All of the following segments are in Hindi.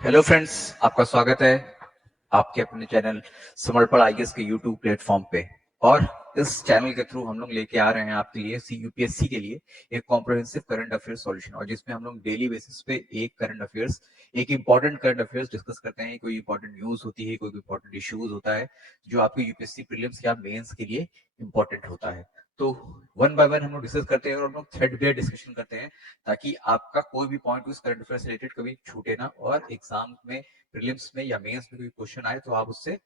हेलो फ्रेंड्स, आपका स्वागत है आपके अपने चैनल समर्पण आईएएस के यूट्यूब प्लेटफॉर्म पे। और इस चैनल के थ्रू हम लोग लेके आ रहे हैं आपके लिए यूपीएससी के लिए एक कॉम्प्रिहेंसिव करंट अफेयर्स सॉल्यूशन, और जिसमें हम लोग डेली बेसिस पे एक करंट अफेयर्स, एक इंपॉर्टेंट करंट अफेयर्स डिस्कस करते हैं। कोई इंपॉर्टेंट न्यूज होती है, कोई इंपॉर्टेंट इश्यूज होता है जो आपके यूपीएससी प्रीलिम्स या मेंस के लिए इंपॉर्टेंट होता है। तो वन बाय वन हम लोग डिस्कस करते हैं और हम लोग थ्रेड बेस्ड डिस्कशन करते हैं, ताकि आपका कोई भी पॉइंट उस करंट अफेयर से रिलेटेड कभी छूटे ना, और एग्जाम में, प्रीलिम्स में या मेंस में कोई क्वेश्चन आए तो आप उससे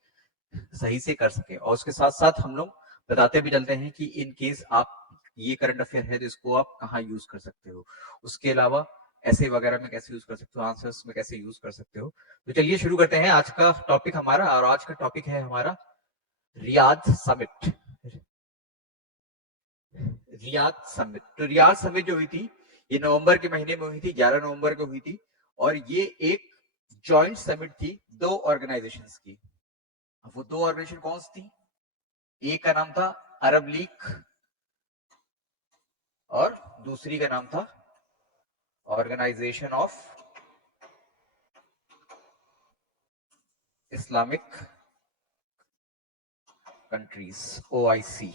सही से कर सके। और उसके साथ साथ हम लोग बताते भी चलते हैं कि इन केस आप ये करंट अफेयर है तो इसको आप कहाँ यूज कर सकते हो, उसके अलावा ऐसे वगैरह में कैसे यूज कर सकते हो, आंसर्स में कैसे यूज कर सकते हो। तो चलिए शुरू करते हैं आज का टॉपिक हमारा, और आज का टॉपिक है हमारा रियाद समिट। रियाद समिट, तो रियाद समिट जो हुई थी ये नवंबर के महीने में हुई थी, 11 नवंबर को हुई थी। और ये एक जॉइंट समिट थी दो ऑर्गेनाइजेशंस की। वो दो ऑर्गेनाइजेशन कौन सी थी? एक का नाम था अरब लीग और दूसरी का नाम था organisation of Islamic countries, OIC.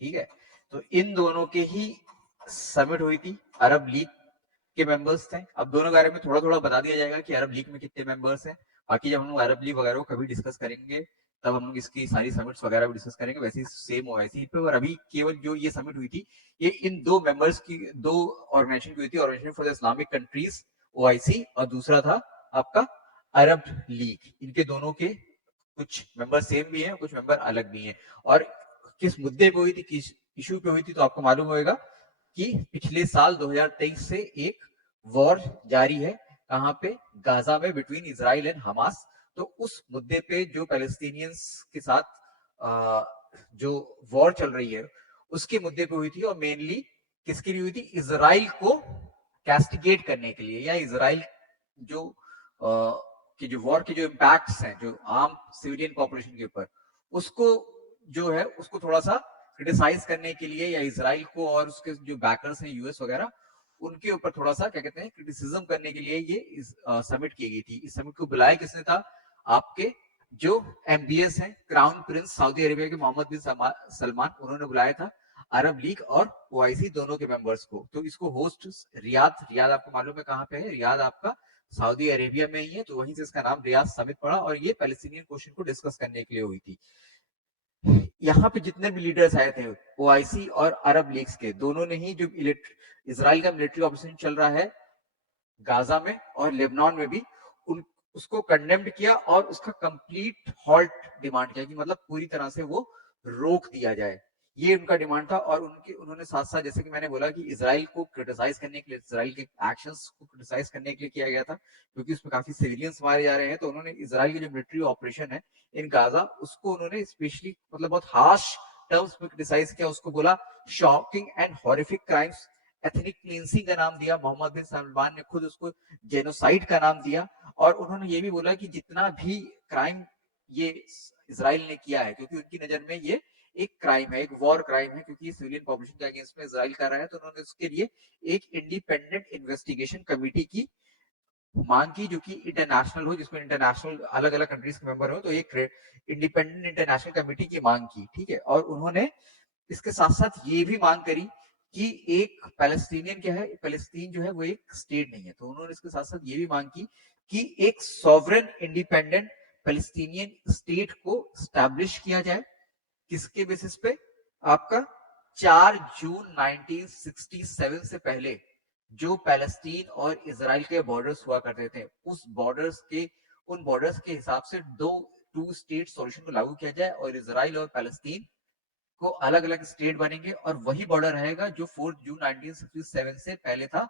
ठीक है, तो इन दोनों के ही समिट हुई थी। अरब लीग के मेंबर्स थे। अब दोनों बारे में थोड़ा थोड़ा बता दिया जाएगा कि अरब लीग में कितने मेंबर्स हैं। बाकी जब हम लोग अरब लीग वगैरह को कभी डिस्कस करेंगे तब हम लोग इसकी सारी समिट्स वगैरह भी डिस्कस करेंगे, वैसे ही सेम ओआईसी पे। और अभी केवल जो ये समिट हुई थी ये इन दो मेंबर्स की, दो ऑर्गेनाइजेशन की हुई थी। Organisation for the Islamic countries, OIC, और दूसरा था आपका अरब लीग। इनके दोनों के कुछ मेंबर सेम भी हैं, कुछ मेंबर अलग भी हैं। और किस मुद्दे पे हुई थी, किस इशू पे हुई थी, तो आपको मालूम होगा कि पिछले साल 2023 से एक वॉर जारी है। कहां पे? गाजा में, बिटवीन इजराइल एंड हमास। तो उस मुद्दे पे जो पैलेस्टीनियंस के साथ जो वॉर चल रही है उसके मुद्दे पे हुई थी। और मेनली किसके लिए हुई थी? इजराइल को कैस्टिगेट करने के लिए, या इजराइल जो कि जो वॉर के जो इम्पैक्ट्स हैं जो आम सिविलियन पॉपुलेशन के ऊपर, उसको जो है उसको थोड़ा सा क्रिटिसाइज करने के लिए, या इजराइल को और उसके जो बैकर्स हैं यूएस वगैरह, उनके ऊपर थोड़ा सा क्या कहते हैं क्रिटिसिज्म करने के लिए ये इस समिट की गई थी। इस समिट को बुलाया किसने था? आपके जो एमबीएस हैं, क्राउन प्रिंस सऊदी अरेबिया के मोहम्मद बिन सलमान, उन्होंने बुलाया था अरब लीग और ओआईसी दोनों के मेंबर्स को। तो इसको होस्ट रियाद, रियाद आपको मालूम है कहाँ पे है? रियाद आपका सऊदी अरेबिया में ही है, तो वहीं से इसका नाम रियाद समिट पड़ा। और ये पैलेस्टीनियन क्वेश्चन को डिस्कस करने के लिए हुई थी। यहाँ पे जितने भी लीडर्स आए थे ओआईसी और अरब लीग्स के, दोनों ने ही जो इजराइल का मिलिट्री ऑपरेशन चल रहा है गाजा में और लेबनान में भी, उन उसको कंडेम्ड किया और उसका कंप्लीट हॉल्ट डिमांड किया, कि मतलब पूरी तरह से वो रोक दिया जाए। ये उनका डिमांड था। और उनके उन्होंने साथ साथ, जैसे कि मैंने बोला, कि इजराइल को क्रिटिसाइज करने के लिए, इजराइल के एक्शंस को क्रिटिसाइज करने के लिए किया गया था, क्योंकि उसमें काफी सिविलियंस मारे जा रहे हैं। तो उन्होंने इजराइल की जो मिलिट्री ऑपरेशन है इन गाजा, उसको उन्होंने स्पेशली मतलब बहुत हार्श टर्म्स में क्रिटिसाइज किया। उसको बोला shocking and horrific crimes, ethnic cleansing का नाम दिया। मोहम्मद बिन सलमान ने खुद उसको जेनोसाइड का नाम दिया। और उन्होंने ये भी बोला कि जितना भी क्राइम ये इजराइल ने किया है, क्योंकि उनकी नजर में ये एक क्राइम है, एक वॉर क्राइम है, क्योंकि सिविलियन पॉपुलेशन के अगेंस्ट में इजराइल कर रहा है। तो उन्होंने उसके लिए एक इंडिपेंडेंट इन्वेस्टिगेशन कमेटी की मांग की, जो कि इंटरनेशनल हो, जिसमें इंटरनेशनल अलग अलग कंट्रीज के मेंबर हो। तो एक इंडिपेंडेंट इंटरनेशनल कमेटी की मांग की। ठीक है, और उन्होंने इसके साथ साथ ये भी मांग करी कि एक पैलेस्टीनियन क्या है, पैलेस्तीन जो है वो एक स्टेट नहीं है। तो उन्होंने इसके साथ साथ ये भी मांग की कि एक सॉवरेन इंडिपेंडेंट पैलेस्टीनियन स्टेट को स्टैब्लिश किया जाए। किसके बेसिस पे? आपका 4 जून 1967 से पहले जो पैलेस्टीन और इजराइल के बॉर्डर्स हुआ करते थे, उन बॉर्डर्स के हिसाब से टू स्टेट सॉल्यूशन को लागू किया जाए, और इजराइल और पैलेस्टीन को अलग अलग स्टेट बनेंगे। और वही बॉर्डर रहेगा जो 4 जून 1967 से पहले था,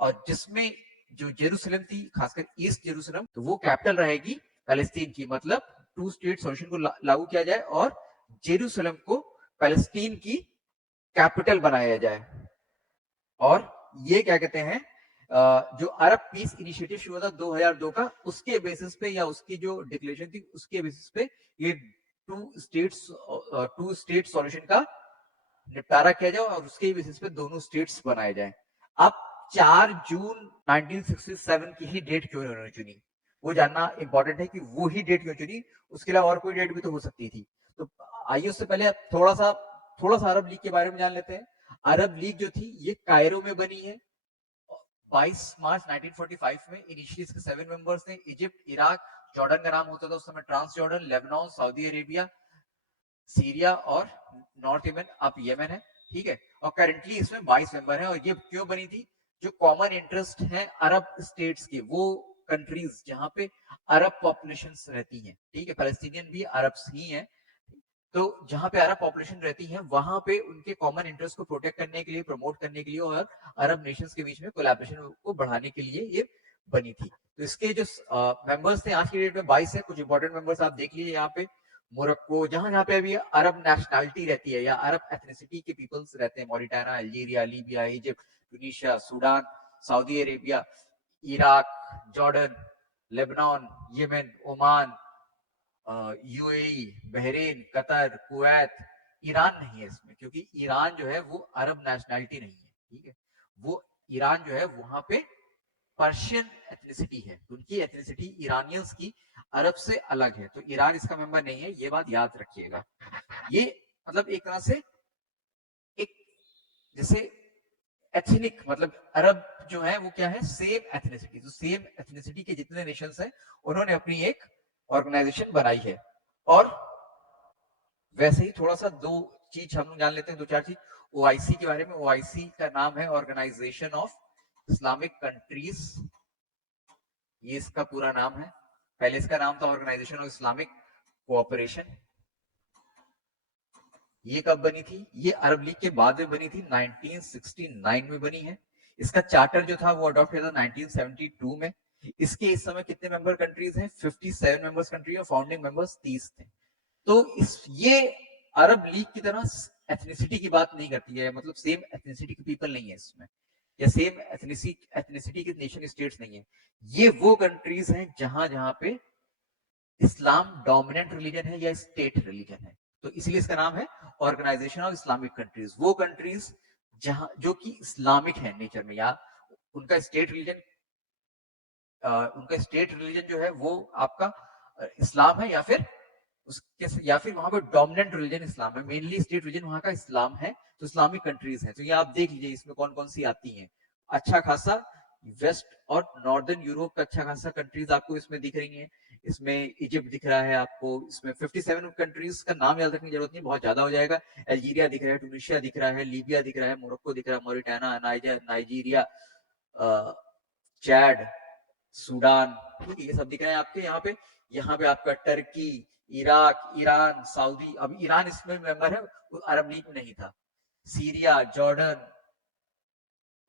और जिसमें जो जेरूसलम थी, खासकर ईस्ट जेरूसलम, तो वो कैपिटल रहेगी पैलेस्टीन की। मतलब टू स्टेट सॉल्यूशन को लागू किया जाए और जेरूसलम को पैलेस्टीन की कैपिटल बनाया जाए। और ये क्या कहते हैं, जो अरब पीस इनिशिएटिव शुरू हुआ था 2002 का, उसके बेसिस पे, या उसकी जो डिक्लेरेशन थी उसके बेसिस पे, ये टू स्टेट सॉल्यूशन का निपटारा किया जाए, और उसके बेसिस पे दोनों स्टेट्स बनाए जाए। अब 4 जून 1967 की ही डेट क्यों उन्होंने चुनी? वो जानना इंपॉर्टेंट है कि वो ही डेट क्यों चुनी, उसके अलावा और कोई डेट भी तो हो सकती थी। तो आइए उससे पहले थोड़ा सा अरब लीग के बारे में जान लेते हैं। अरब लीग जो थी ये कायरो में बनी है 22 मार्च 1945 में। इनिशियली इसके 7 मेंबर्स थे, इजिप्ट, इराक, जॉर्डन का नाम होता था उस समय Trans Jordan, Lebanon, Saudi Arabia, Syria और नॉर्थ यमन, अब यमन है, ठीक है। और करंटली इसमें 22 मेंबर हैं। और ये क्यों बनी थी, जो कॉमन इंटरेस्ट है अरब स्टेट्स के, वो कंट्रीज जहां पे अरब पॉपुलेशंस रहती हैं, ठीक है, पैलेस्टीनियन भी अरब्स ही हैं, तो जहां पे अरब पॉपुलेशन रहती है वहां पे उनके कॉमन इंटरेस्ट को प्रोटेक्ट करने के लिए, प्रमोट करने के लिए और अरब नेशंस के बीच में कोलैबोरेशन को बढ़ाने के लिए ये बनी थी। तो इसके जो मेंबर्स थे आज की डेट में 22 है। कुछ इंपॉर्टेंट मेंबर्स आप देख लीजिए यहाँ पे। मोरक्को, जहां जहां पे अभी अरब नेशनैलिटी रहती है या अरब एथनिसिटी के पीपल्स रहते हैं, Mauritania, Algeria, Libya, Egypt, Tunisia, Sudan, Saudi Arabia, Iraq, Jordan, Lebanon, Yemen, Oman, UAE, Bahrain, Qatar, Kuwait, Iran नहीं है इसमें, क्योंकि ईरान जो है वो अरब नेशनैलिटी नहीं है, ठीक है। वो ईरान जो है वहां पे पर्शियन एथनिसिटी है, उनकी एथनिसिटी ईरानियंस की अरब से अलग है, तो ईरान इसका मेंबर नहीं है, ये बात याद रखिएगा। ये मतलब एक तरह से एक जैसे एथनिक, मतलब अरब जो है वो क्या है, सेम एथनिसिटी, तो सेम एथनिसिटी के जितने नेशंस हैं उन्होंने अपनी एक ऑर्गेनाइजेशन बनाई है। और वैसे ही थोड़ा सा दो चीज हम जान लेते हैं, दो चार चीज ओआईसी के बारे में। ओआईसी का नाम है ऑर्गेनाइजेशन ऑफ इस्लामिक कंट्रीज, ये इसका पूरा नाम है। पहले इसका नाम था ऑर्गेनाइजेशन ऑफ इस्लामिक कोऑपरेशन। ये कब बनी थी, ये अरब लीग के बाद में बनी थी, 1969 में बनी है। इसका चार्टर जो था वो अडॉप्ट किया था 1972 में। इसके इस समय कितने मेंबर कंट्रीज हैं, 57 मेंबर्स कंट्री और फाउंडिंग मेंबर्स 30 थे। तो ये अरब लीग की तरह एथनिसिटी की बात नहीं करती है, मतलब सेम एथनिसिटी के पीपल नहीं है इसमें, या सेम एथनिसिटी के नेशन स्टेट्स नहीं है। ये वो कंट्रीज हैं जहां जहां पे इस्लाम डोमिनेंट रिलीजन है या स्टेट रिलीजन है, तो इसलिए इसका नाम है ऑर्गेनाइजेशन ऑफ इस्लामिक कंट्रीज। वो कंट्रीज जहां जो कि इस्लामिक है नेचर में, या उनका स्टेट रिलीजन जो है वो आपका इस्लाम है, या फिर वहां पर डोमिनेंट रिलीजन इस्लाम है, मेनली स्टेट रिलीजन वहां का इस्लाम है, तो इस्लामिक कंट्रीज है। तो ये आप देख लीजिए इसमें कौन कौन सी आती हैं। अच्छा खासा वेस्ट और नॉर्दर्न यूरोप का अच्छा खासा कंट्रीज आपको इसमें दिख रही हैं। इसमें इजिप्ट दिख रहा है आपको, इसमें 57 कंट्रीज का नाम याद रखने की जरूरत नहीं, बहुत ज्यादा हो जाएगा। अल्जीरिया दिख रहा है, ट्यूनीशिया दिख रहा है, लीबिया दिख रहा है, मोरक्को दिख रहा है, मॉरिटाना, नाइजीरिया, चैड, सूडान, ठीक है, ये सब दिख रहे हैं आपके यहाँ पे। यहाँ पे आपका टर्की, इराक, ईरान, सऊदी, अब ईरान इसमें मेंबर है, वो अरब लीग में नहीं था। Syria, Jordan,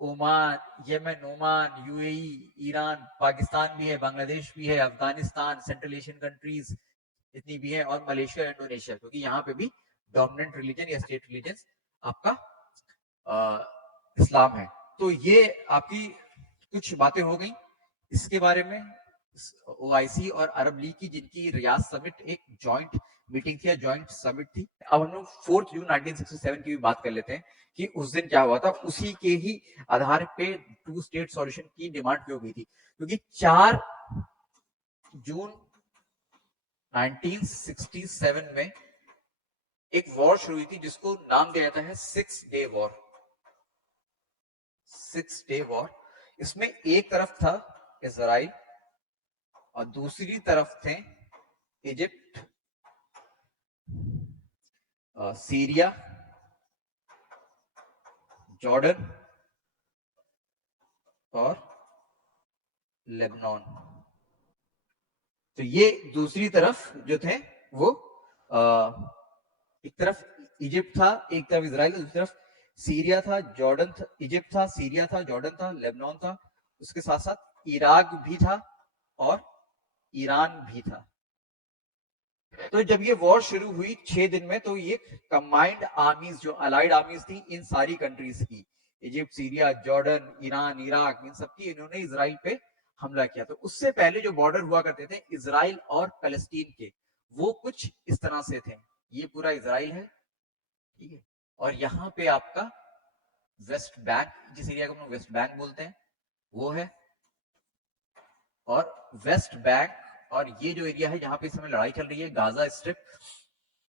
Oman, Yemen, Oman, UAE, Iran, Pakistan भी है, बांग्लादेश भी है, अफगानिस्तान, सेंट्रल एशियन कंट्रीज इतनी भी है, और मलेशिया, इंडोनेशिया, क्योंकि यहाँ पे भी डोमिनेंट रिलीजन या स्टेट रिलीजन आपका इस्लाम है। तो ये आपकी कुछ बातें हो गई इसके बारे में, ओआईसी और अरब लीग की, जिनकी रियाद समिट एक जॉइंट मीटिंग थी या जॉइंट समिट थी। अब हम लोग 4 जून 1967 की भी बात कर लेते हैं कि उस दिन क्या हुआ था। उसी के ही आधार पे टू स्टेट सॉल्यूशन की डिमांड क्यों हुई थी, क्योंकि 4 जून 1967 में एक वॉर शुरू हुई थी जिसको नाम दिया जाता है 6 डे वॉर। 6 डे वॉर, इसमें एक तरफ था इजराइल और दूसरी तरफ थे इजिप्ट, सीरिया, जॉर्डन और लेबनान। तो ये दूसरी तरफ जो थे वो एक तरफ इजिप्ट था, एक तरफ इजराइल था, दूसरी तरफ सीरिया था, जॉर्डन था, इजिप्ट था, सीरिया था, जॉर्डन था, लेबनान था, उसके साथ साथ इराक भी था और ईरान भी था। तो जब ये वॉर शुरू हुई 6 दिन में, तो ये कंबाइंड आर्मीज, जो अलाइड आर्मीज थी इन सारी कंट्रीज की, Egypt, Syria, Jordan, Iran, Iraq, इन सबकी, इन्होंने इजराइल पे हमला किया। तो उससे पहले जो बॉर्डर हुआ करते थे इजराइल और फलस्तीन के, वो कुछ इस तरह से थे। ये पूरा इजराइल है, ठीक है, और यहाँ पे आपका वेस्ट बैंक, जिस एरिया को हम लोग वेस्ट बैंक बोलते हैं, वो है। और वेस्ट बैंक और ये जो एरिया है जहां पे इस समय लड़ाई चल रही है, गाजा स्ट्रिप,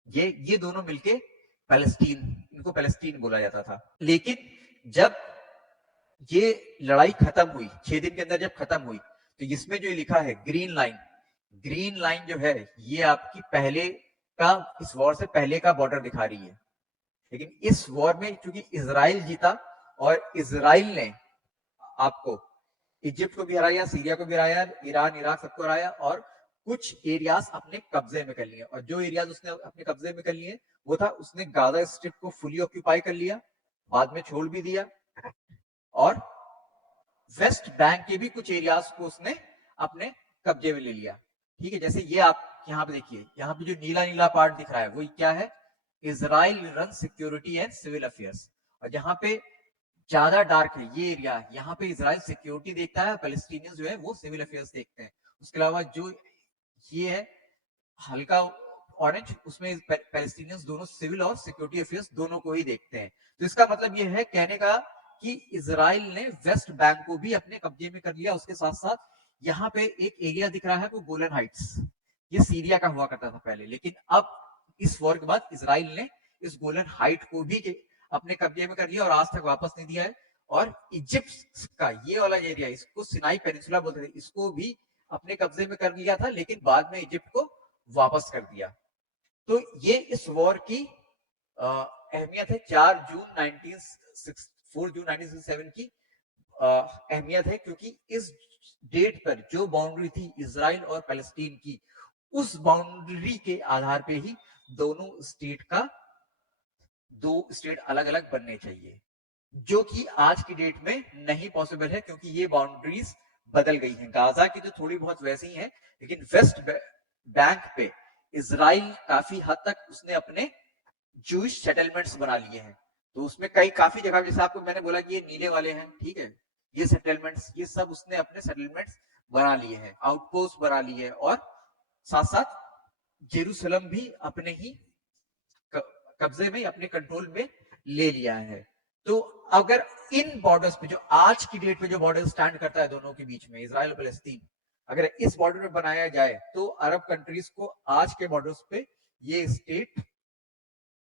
ये दोनों मिलके पैलेस्टीन, इनको पैलेस्टीन बोला जाता था। लेकिन जब ये लड़ाई खत्म हुई, 6 दिन के अंदर जब खत्म हुई, तो इसमें जो लिखा है ग्रीन लाइन जो है ये आपकी पहले का, इस वॉर से पहले का बॉर्डर दिखा रही है। लेकिन इस वॉर में चूंकि इजराइल जीता और इजराइल ने आपको इजिप्ट को भी हराया, सीरिया को भी हराया, ईरान इराक सबको हराया और कुछ एरियाज अपने कब्जे में कर लिए। और जो एरियाज उसने अपने कब्जे में कर लिए वो था, उसने गाजा स्ट्रिप को फुली ऑक्यूपाई कर लिया, बाद में छोड़ भी दिया, और वेस्ट बैंक के भी कुछ एरियाज को उसने अपने कब्जे में ले लिया। ठीक है, जैसे ये आप यहाँ पे देखिए, यहाँ पे जो नीला नीला पार्ट दिख रहा है वो क्या है, Israel run security and civil affairs. और जहां पे ज्यादा डार्क है ये एरिया, यहाँ पे इजराइल सिक्योरिटी देखता है, पैलेस्टीनियंस जो है वो सिविल अफेयर्स देखते हैं। उसके अलावा जो ये है हल्का ऑरेंज, उसमें पैलेस्टीनियंस दोनों सिविल और सिक्योरिटी अफेयर्स दोनों को ही देखते हैं। तो इसका मतलब ये है कहने का कि इजराइल ने वेस्ट बैंक को भी अपने कब्जे में कर लिया। उसके साथ साथ यहाँ पे एक एरिया दिख रहा है वो गोलन हाइट्स, ये सीरिया का हुआ करता था पहले, लेकिन अब इस वॉर के बाद इजराइल ने इस गोलन हाइट को भी अपने कब्जे में कर लिया और आज तक वापस नहीं दिया है। और इजिप्ट का ये वाला एरिया, इसको सिनाई पेनिनसुला बोलते थे, इसको भी अपने कब्जे में कर लिया था, लेकिन बाद में इजिप्ट को वापस कर दिया। तो ये इस वॉर की अहमियत है। 4 जून 1967 की अहमियत है, क्योंकि इस डेट पर जो बाउंड्री थी इजराइल और पैलेस्टीन की, उस बाउंड्री के आधार पे ही दोनों स्टेट का, दो स्टेट अलग अलग बनने चाहिए, जो कि आज की डेट में नहीं पॉसिबल है, क्योंकि ये बाउंड्रीज बदल गई हैं। गाजा की तो थोड़ी बहुत वैसी ही है, लेकिन वेस्ट बैंक पे इजराइल काफी हद तक उसने अपने जूइश सेटलमेंट्स बना लिए हैं। तो उसमें काफी जगह, जैसे आपको मैंने बोला कि ये नीले वाले हैं, ठीक है, ये सेटलमेंट्स, ये सब उसने अपने सेटलमेंट्स बना लिए हैं, आउटपोस्ट बना लिए हैं, और साथ साथ जेरूसलम भी अपने ही कब्जे में, अपने कंट्रोल में ले लिया है। तो अगर इन बॉर्डर्स पे, जो आज की डेट में जो बॉर्डर स्टैंड करता है दोनों के बीच में, इजराइल और फलस्तीन, अगर इस बॉर्डर में बनाया जाए तो अरब कंट्रीज को आज के बॉर्डर्स पे ये स्टेट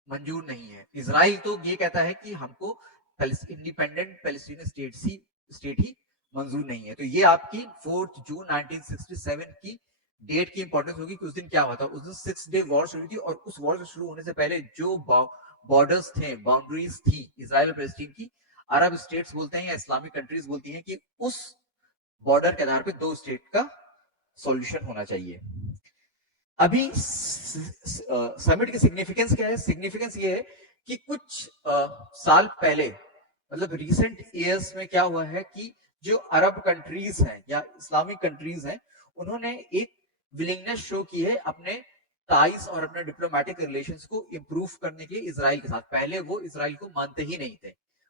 मंजूर नहीं है। इजराइल तो ये कहता है कि हमको इंडिपेंडेंट पैलेस्टीनियन स्टेट ही मंजूर नहीं है। तो ये आपकी 4 जून 1967 की डेट की इंपॉर्टेंस होगी कि उस दिन क्या हुआ था। उस दिन 6 डे वॉर शुरू थी, और उस वॉर से शुरू होने से पहले जो बॉर्डर्स थे, बाउंड्रीज थी इजराइल और पैलेस्टीन की, अरब स्टेट्स बोलते हैं या इस्लामिक कंट्रीज बोलती हैं कि उस बॉर्डर के आधार पर दो स्टेट का सॉल्यूशन होना चाहिए। अभी समिट की सिग्निफिकेंस क्या है? सिग्निफिकेंस ये है कि कुछ साल पहले, मतलब रिसेंट ईयर्स में क्या हुआ है कि जो अरब कंट्रीज हैं या इस्लामिक कंट्रीज हैं, उन्होंने एक विलिंगनेस शो की है अपने टाइज और अपने डिप्लोमेटिक रिलेशंस को इंप्रूव करने के लिए इजराइल के साथ। पहले वो इजराइल को मानते ही नहीं थे,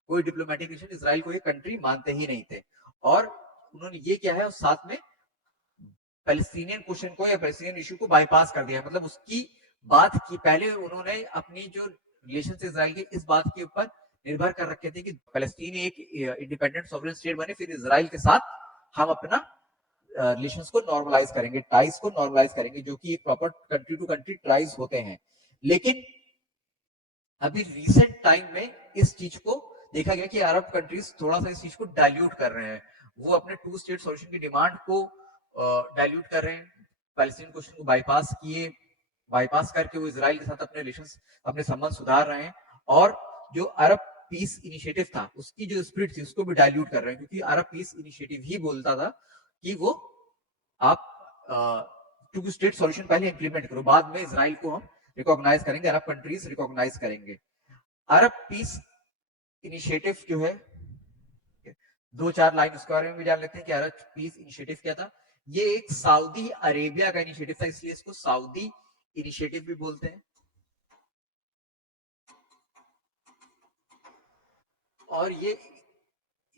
कोई डिप्लोमेटिक रिलेशन इजराइल को एक कंट्री मानते ही नहीं थे, और उन्होंने ये किया है, और साथ में पैलेस्टीनियन क्वेश्चन को या पैलेस्टीनियन इशू को बाईपास कर दिया। मतलब उसकी बात की, पहले उन्होंने अपनी जो रिलेशन से इजराइल के, इस बात के ऊपर निर्भर कर रखे थे कि पैलेस्टीन एक इंडिपेंडेंट सॉवरेन स्टेट बने, फिर इजराइल के साथ हम अपना रिलेशंस को नॉर्मलाइज करेंगे, टाइज को नॉर्मलाइज करेंगे, जो कि एक proper country to country ties होते हैं। लेकिन अभी रिसेंट टाइम में इस चीज को देखा गया कि अरब कंट्रीज थोड़ा सा इस चीज को डाइल्यूट कर रहे हैं। वो अपने 2 स्टेट सॉल्यूशन की डिमांड को डाइल्यूट कर रहे हैं, पैलेस्टीन क्वेश्चन को बाईपास करके वो इजराइल के साथ अपने रिलेशंस, अपने संबंध सुधार रहे हैं, और जो अरब पीस इनिशिएटिव था उसकी जो स्पिरिट थी उसको भी डाइल्यूट कर रहे हैं, क्योंकि अरब पीस इनिशिएटिव ही बोलता था कि वो आप 2 स्टेट सॉल्यूशन पहले इंप्लीमेंट करो, बाद में इजराइल को हम रिकॉग्नाइज करेंगे, अरब कंट्रीज रिकॉग्नाइज करेंगे। अरब पीस इनिशिएटिव जो है, 2-4 लाइन उसके बारे में भी जान लेते हैं कि अरब पीस इनिशिएटिव क्या था। ये एक सऊदी अरेबिया का इनिशिएटिव था, इसलिए इसको सऊदी इनिशिएटिव भी बोलते हैं। और ये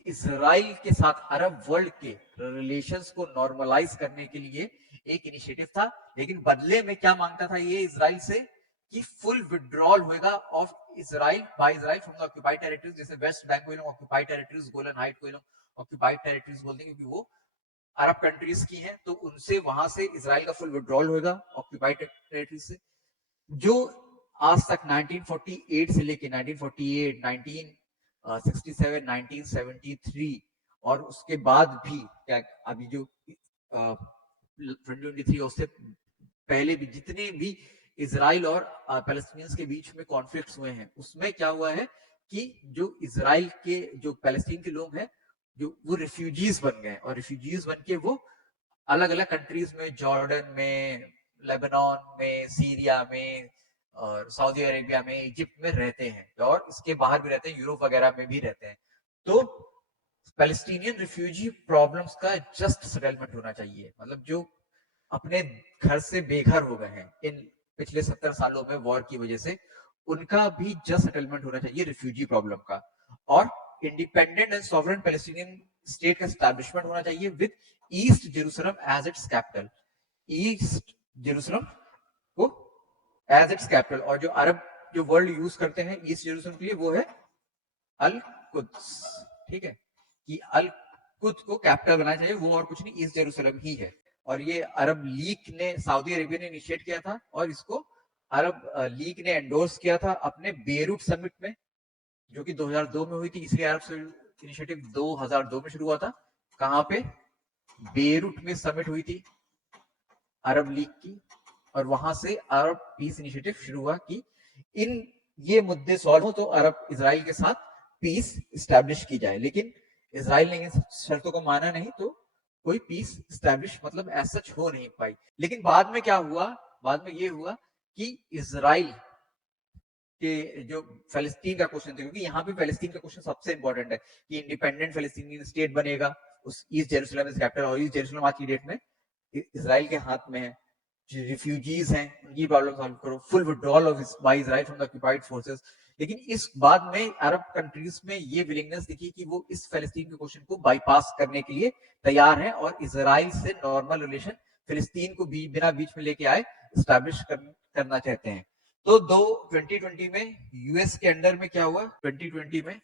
इजराइल के साथ अरब वर्ल्ड के रिलेशंस को नॉर्मलाइज करने के लिए एक इनिशिएटिव था, लेकिन बदले में क्या मांगता था ये इजराइल से कि फुल विड्रॉल होगा of Israel by Israel from the occupied territories. जैसे वेस्ट बैंक को ऑक्यूपाइड टेरिटरीज, गोलन हाइट को ऑक्यूपाइड टेरिटरीज बोलते हैं, क्योंकि वो अरब कंट्रीज की हैं, तो उनसे वहां से इजराइल का फुल विड्रॉल होगा ऑक्यूपाइड टेरिटरी से। जो आज तक 1948 से लेके 1948, 1967, 1973 और उसके बाद भी क्या अभी जो 2023 उससे पहले भी जितने भी इजराइल और पैलेस्टीनियंस के बीच में कॉन्फ्लिक्ट्स हुए हैं, उसमें क्या हुआ है कि जो इजराइल के जो पैलेस्टीन के लोग हैं जो वो रिफ्यूजीज बन गए, और रिफ्यूजीज बन के वो अलग अलग कंट्रीज में, जॉर्डन में, लेबनान में, सीरिया में और सऊदी अरेबिया में, इजिप्ट में रहते हैं, और इसके बाहर भी रहते हैं, यूरोप वगैरह में भी रहते हैं। तो पैलेस्टीनियन रिफ्यूजी प्रॉब्लम्स का जस्ट सेटलमेंट होना चाहिए। मतलब जो अपने घर से बेघर हो गए हैं इन पिछले 70 सालों में वॉर की वजह से, उनका भी जस्ट सेटलमेंट होना चाहिए रिफ्यूजी प्रॉब्लम का। और independent and sovereign Palestinian state का एस्टैब्लिशमेंट होना चाहिए with East Jerusalem as its capital. East Jerusalem को एज इट्स कैपिटल। और जो अरब जो वर्ल्ड यूज करते हैं ईस्ट जेरूशलम के लिए वो है अल कुद्स। ठीक है, कि अल कुद्स को कैपिटल बनाना चाहिए, वो और कुछ नहीं, ईस्ट जेरूशलम ही है। और ये अरब लीग ने, सऊदी अरेबिया ने इनिशिएट किया था, और इसको अरब लीग ने एंडोर्स किया था अपने बेरूट समिट में, जो कि 2002 में हुई थी। इसलिए अरब इनिशिएटिव 2002 में शुरू हुआ था। कहां पे? बेरूट में समिट हुई थी अरब लीग की, और वहां से अरब पीस इनिशिएटिव शुरू हुआ कि इन ये मुद्दे सॉल्व हो तो अरब इजराइल के साथ पीस स्टैब्लिश की जाए। लेकिन इजराइल ने इन शर्तों को माना नहीं, तो कोई पीस स्टैब्लिश मतलब एज सच हो नहीं पाई। लेकिन बाद में क्या हुआ? बाद में ये हुआ कि इजराइल कि जो फलस्तीन का क्वेश्चन था, क्योंकि यहाँ पे फलस्तीन का क्वेश्चन सबसे इंपॉर्टेंट है कि इंडिपेंडेंट फलस्तीनियन स्टेट बनेगा, उस ईस्ट जेरूशलम इज कैपिटल, और ईस्ट जेरूशलम आज की डेट में इजराइल के हाथ में है। जो रिफ्यूजीज हैं उनकी प्रॉब्लम सॉल्व करो, full withdrawal of by Israel from the occupied forces. लेकिन इस बाद में अरब कंट्रीज में ये विलिंगनेस दिखी कि वो इस फलस्तीन के क्वेश्चन को बाईपास करने के लिए तैयार है, और इजराइल से नॉर्मल रिलेशन फिलिस्तीन को बिना बीच में लेके आए स्टैब्लिश करना चाहते हैं। तो 2020 में यूएस के अंडर में क्या हुआ? 2020 में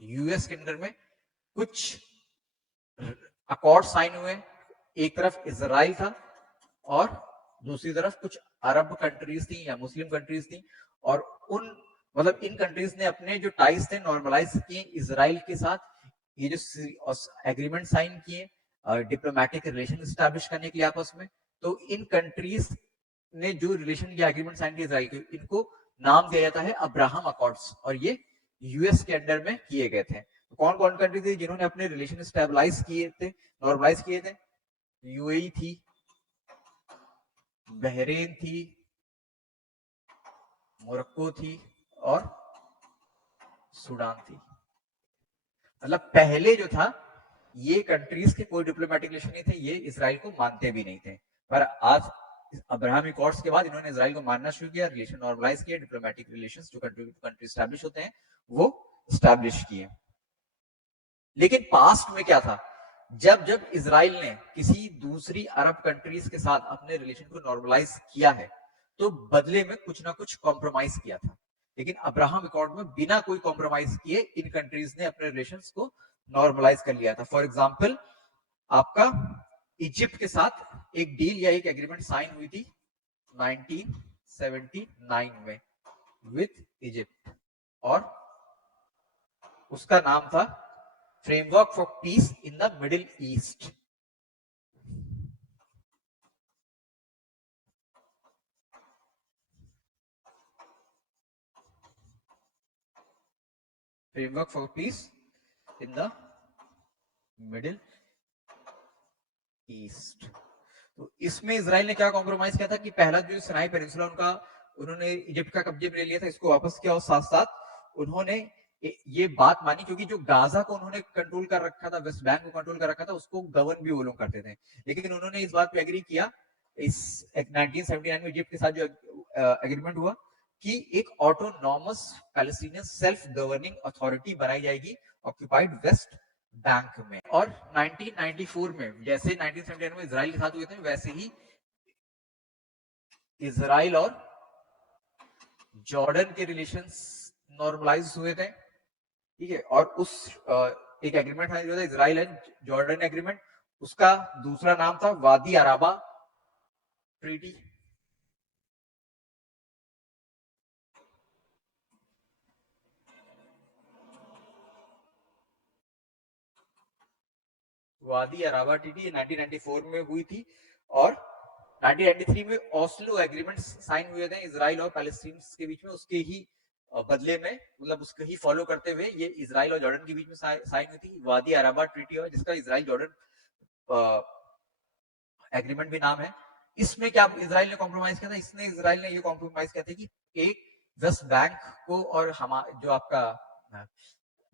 यूएस के अंडर में कुछ अकॉर्ड साइन हुए। एक तरफ इजराइल था और दूसरी तरफ कुछ अरब कंट्रीज थी या मुस्लिम कंट्रीज थी, और उन मतलब इन कंट्रीज ने अपने जो टाइज थे नॉर्मलाइज किए इजराइल के साथ। ये जो एग्रीमेंट साइन किए डिप्लोमेटिक रिलेशन स्टैब्लिश करने के लिए आपस में, तो इन कंट्रीज ने जो रिलेशन या एग्रीमेंट साइन किया इजराइल के, इनको नाम दिया जाता है अब्राहम अकॉर्ड्स, और ये यूएस के अंडर में किए गए थे। तो कौन कौन कंट्री थी जिन्होंने अपने रिलेशन स्टेबलाइज किए थे, नॉर्मलाइज किए थे? यूएई थी, बहरीन थी, मोरक्को थी, और सूडान थी। मतलब पहले जो था ये कंट्रीज के कोई डिप्लोमेटिक रिलेशन नहीं थे, ये इजराइल को मानते भी नहीं थे। पर आज अब्राहम अकॉर्ड्स के बाद इन्होंने इजराइल को मानना शुरू किया, रिलेशन नॉर्मलाइज किया, डिप्लोमेटिक रिलेशंस जो कंट्री टू कंट्री स्टैब्लिश होते हैं वो स्टैब्लिश किए। लेकिन पास्ट में क्या था? जब जब इजराइल ने किसी दूसरी अरब कंट्रीज के साथ अपने रिलेशन को नॉर्मलाइज किया है, तो बदले में कुछ ना कुछ कॉम्प्रोमाइज किया था। लेकिन अब्राहम अकॉर्ड में बिना कोई कॉम्प्रोमाइज किए इन कंट्रीज ने अपने रिलेशंस को नॉर्मलाइज कर लिया था। फॉर एग्जाम्पल, आपका इजिप्ट के साथ एक डील या एक एग्रीमेंट साइन हुई थी 1979 में विद इजिप्ट, और उसका नाम था framework for piece in the middle east. Framework for piece in the middle east. तो इसमें इजराइल ने क्या कॉम्प्रोमाइज किया था कि पहला जो सिनाई पेनिनसुला उनका, उन्होंने इजिप्ट का कब्जे में ले लिया था, इसको वापस किया, और साथ साथ उन्होंने ये बात मानी, क्योंकि जो गाजा को उन्होंने कंट्रोल कर रखा था, वेस्ट बैंक को कंट्रोल कर रखा था, उसको गवर्न भी वो लोग करते थे। लेकिन उन्होंने इस बात पे एग्री किया इस 1979 में इजिप्ट के साथ जो एग्रीमेंट हुआ कि एक autonomous Palestinian self governing authority बनाई जाएगी ऑक्यूपाइड वेस्ट बैंक में। और 1994 में जैसे 1979 में इजराइल के साथ हुए थे, वैसे ही इजराइल और जॉर्डन के रिलेशंस नॉर्मलाइज हुए थे। ठीक है, और उस एक एग्रीमेंट था इजराइल एंड जॉर्डन एग्रीमेंट, उसका दूसरा नाम था वादी अराबा ट्रीटी। वादी अराबा ट्रीटी 1994 में हुई थी और 1993 में ओस्लो एग्रीमेंट साइन हुए थे इजराइल और पैलेस्टीन के बीच में। उसके ही बदले में, मतलब उसको ही फॉलो करते हुए ये इजराइल और जॉर्डन के बीच में साइन हुई थी वादी अराबा ट्रीटी, और जिसका इजराइल जॉर्डन एग्रीमेंट भी नाम है। इसमें क्या इजराइल ने कॉम्प्रोमाइज किया था? इसने इजराइल ने ये कॉम्प्रोमाइज किया था कि एक वेस्ट बैंक को और जो आपका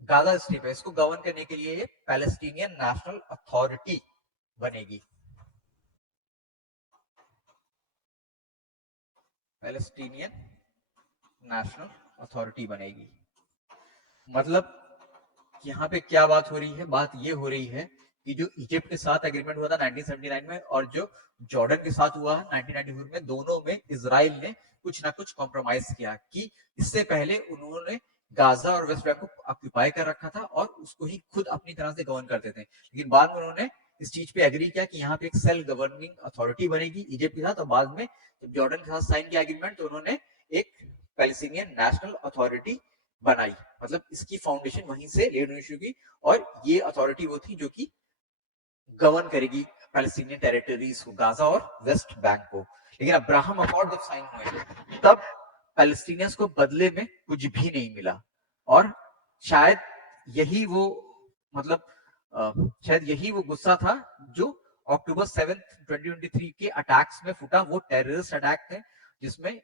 गाजा स्ट्रिप है इसको गवर्न करने के लिए पैलेस्टीनियन नेशनल अथॉरिटी बनेगी। पैलेस्टीनियन नेशनल अथॉरिटी बनेगी। मतलब यहाँ पे क्या बात हो रही है? बात ये हो रही है कि जो इजिप्ट के साथ एग्रीमेंट हुआ था 1979 में और जो जॉर्डन के साथ हुआ है 1994 में, दोनों में इजराइल ने कुछ ना कुछ कॉम्प्रोमाइज किया कि इससे पहले उन्होंने गाजा और वेस्ट बैंक को ऑक्यूपाई कर रखा था और उसको ही खुद अपनी तरह से गवर्न करते थे, लेकिन बाद में उन्होंने इस चीज पे एग्री किया कि यहाँ पे एक सेल्फ गवर्निंग अथॉरिटी बनेगी इजिप्ट के साथ। और बाद में जब जॉर्डन के साथ साइन किया एग्रीमेंट तो उन्होंने एक पैलेस्टीनियन नेशनल अथॉरिटी बनाई। मतलब इसकी फाउंडेशन वहीं से लेड होनी शुरू की और ये अथॉरिटी वो थी जो कि गवर्न करेगी पैलेस्टीनियन टेरिटरीज को, गाजा और वेस्ट बैंक को। लेकिन अब्राहम अकॉर्ड जब साइन हुए तब पैलेस्टीनियंस को बदले में कुछ भी नहीं मिला। और शायद यही वो मतलब शायद यही वो गुस्सा था जो अक्टूबर 7, 2023 के अटैक्स में फूटा। वो टेररिस्ट अटैक थे जिसमें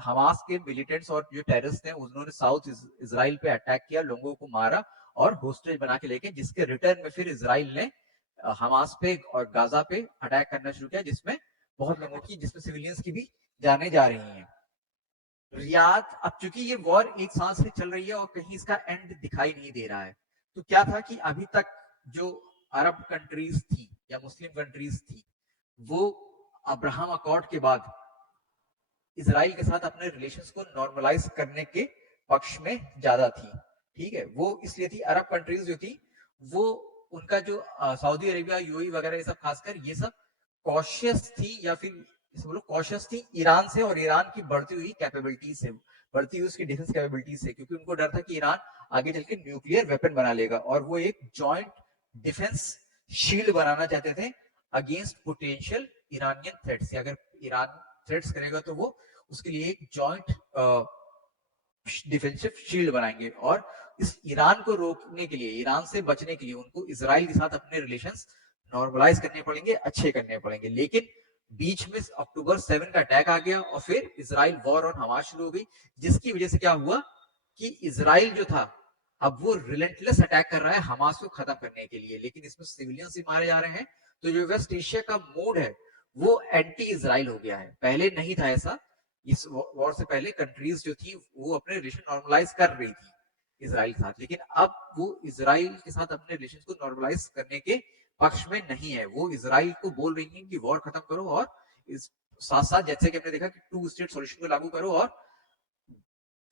हमास के मिलिटेंट्स और जो टेररिस्ट थे उन्होंने साउथ इजराइल पे अटैक किया, लोगों को मारा और होस्टेज बना के लेके, जिसके रिटर्न में फिर इजराइल ने हमास पे और गाजा पे अटैक करना शुरू किया, जिसमें बहुत लोगों की, जिसमें सिविलियंस की भी जाने जा रही हैं। रियाद, अब चूंकि ये वॉर एक साल से चल रही है और कहीं इसका एंड दिखाई नहीं दे रहा है, तो क्या था कि अभी तक जो अरब कंट्रीज थी या मुस्लिम कंट्रीज थी वो अब्राहम अकॉर्ड के बाद इजराइल के साथ अपने रिलेशंस को नॉर्मलाइज करने के पक्ष में ज्यादा थी। ठीक है, वो इसलिए थी, अरब कंट्रीज जो थी वो उनका जो सऊदी अरेबिया, यूएई वगैरह ये सब, खासकर ये सब कॉशियस थी या फिर बोलो कॉशियस थी ईरान से और ईरान की बढ़ती हुई कैपेबिलिटी से, बढ़ती हुई उसकी डिफेंस कैपेबिलिटी से, क्योंकि उनको डर था कि ईरान आगे चल के न्यूक्लियर वेपन बना लेगा और वो एक जॉइंट डिफेंस शील्ड बनाना चाहते थे अगेंस्ट पोटेंशियल ईरानियन थ्रेट्स। अगर ईरान थ्रेट्स करेगा तो वो उसके लिए एक जॉइंट डिफेंसिव शील्ड बनाएंगे। और इस ईरान को रोकने के लिए, ईरान से बचने के लिए उनको इजराइल के साथ अपने रिलेशंस नॉर्मलाइज करने पड़ेंगे, अच्छे करने पड़ेंगे। लेकिन बीच में अक्टूबर 7 का अटैक आ गया और फिर इजराइल वॉर और हमास शुरू हो गई, जिसकी वजह से क्या हुआ कि इजराइल जो था अब वो रिलेंटलेस अटैक कर रहा है हमास को खत्म करने के लिए, लेकिन इसमें सिविलियंस ही मारे जा रहे हैं। तो जो वेस्ट एशिया का मूड है वो एंटी इजराइल हो गया है। पहले नहीं था ऐसा, इस वॉर से पहले कंट्रीज जो थी वो अपने रिलेशन नॉर्मलाइज कर रही थी इजराइल के साथ, लेकिन अब वो इजराइल के साथ अपने रिलेशन को नॉर्मलाइज करने के पक्ष में नहीं है। वो इजराइल को बोल रही है कि वॉर खत्म करो और इस साथ साथ, जैसे कि हमने देखा कि टू स्टेट सॉल्यूशन को लागू करो और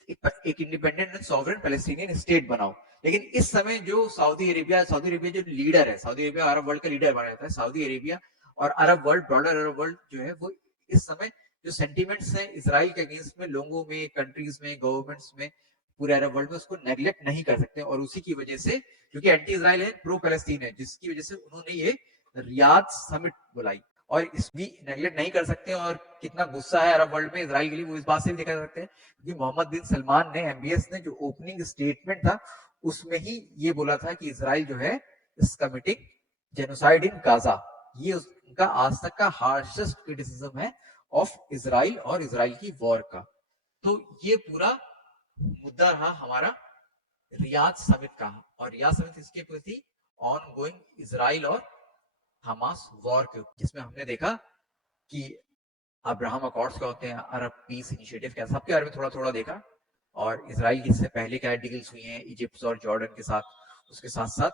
एक independent and sovereign Palestinian state बनाओ। लेकिन इस समय जो सऊदी अरेबिया जो लीडर है, सऊदी अरेबिया अरब वर्ल्ड का लीडर बना रहता है, सऊदी अरेबिया और Arab world, broader Arab world जो है वो इस समय जो सेंटिमेंट्स है इजराइल के अगेंस्ट में लोगों में, कंट्रीज में, गवर्नमेंट्स में, पूरे अरब वर्ल्ड में, उसको नेग्लेक्ट नहीं कर सकते। और उसी की वजह से, क्योंकि एंटी इजराइल है, प्रो पैलेस्टीन है, जिसकी वजह से उन्होंने ये रियाद समिट बुलाई और इस भी नेग्लेक्ट नहीं कर सकते। और कितना गुस्सा है अरब वर्ल्ड में इजराइल के लिए वो इस बात से भी देखा जा सकते हैं कि मोहम्मद बिन सलमान ने, एमबीएस ने, जो ओपनिंग स्टेटमेंट था उसमें ही ये बोला था कि इजराइल जो है इस कमिटिंग जेनोसाइड इन गाजा। ये उनका आज तक का हार्शेस्ट क्रिटिसिज्म है ऑफ इजराइल और इजराइल की वॉर का। तो ये पूरा मुद्दा रहा हमारा रियाद समिट का। और रियाद समिट इसके प्रति ऑन गोइंग इजराइल और हमास वॉर के, जिसमें हमने देखा कि अब्राहम अकॉर्ड्स क्या होते हैं, अरब पीस इनिशिएटिव क्या, सबके बारे में थोड़ा थोड़ा देखा। और इजराइल की इससे पहले क्या डील्स हुई हैं इजिप्ट और जॉर्डन के साथ, उसके साथ साथ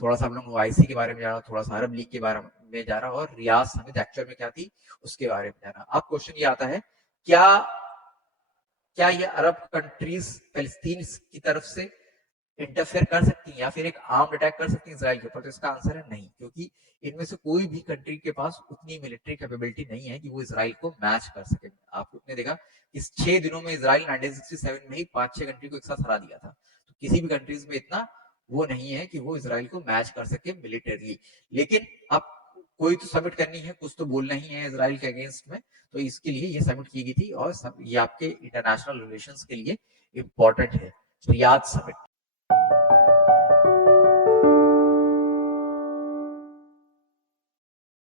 थोड़ा सा हम लोग ओआईसी के बारे में जाना, थोड़ा सा अरब लीग के बारे में जाना और रियाद समिट एक्चुअल में क्या थी उसके बारे में जाना। अब क्वेश्चन ये आता है, क्या ये अरब कंट्रीज फलस्तीन की तरफ से इंटरफेयर कर सकती हैं या फिर एक आर्म्ड अटैक कर सकती हैं इसराइल के ऊपर, तो इसका आंसर है नहीं, क्योंकि इनमें से कोई भी कंट्री के पास उतनी मिलिट्री कैपेबिलिटी नहीं है कि वो इसराइल को मैच कर सके। आपने देखा इस 6 दिनों में इसराइल 1967 में ही 5-6 कंट्री को एक साथ हरा दिया था, तो किसी भी कंट्रीज में इतना वो नहीं है कि वो इसराइल को मैच कर सके मिलिटरीली। लेकिन अब कोई तो समिट करनी है, कुछ तो बोलना ही है इसराइल के अगेंस्ट में, तो इसके लिए ये समिट की गई थी और ये आपके इंटरनेशनल रिलेशंस के लिए इंपॉर्टेंट है, रियाद समिट।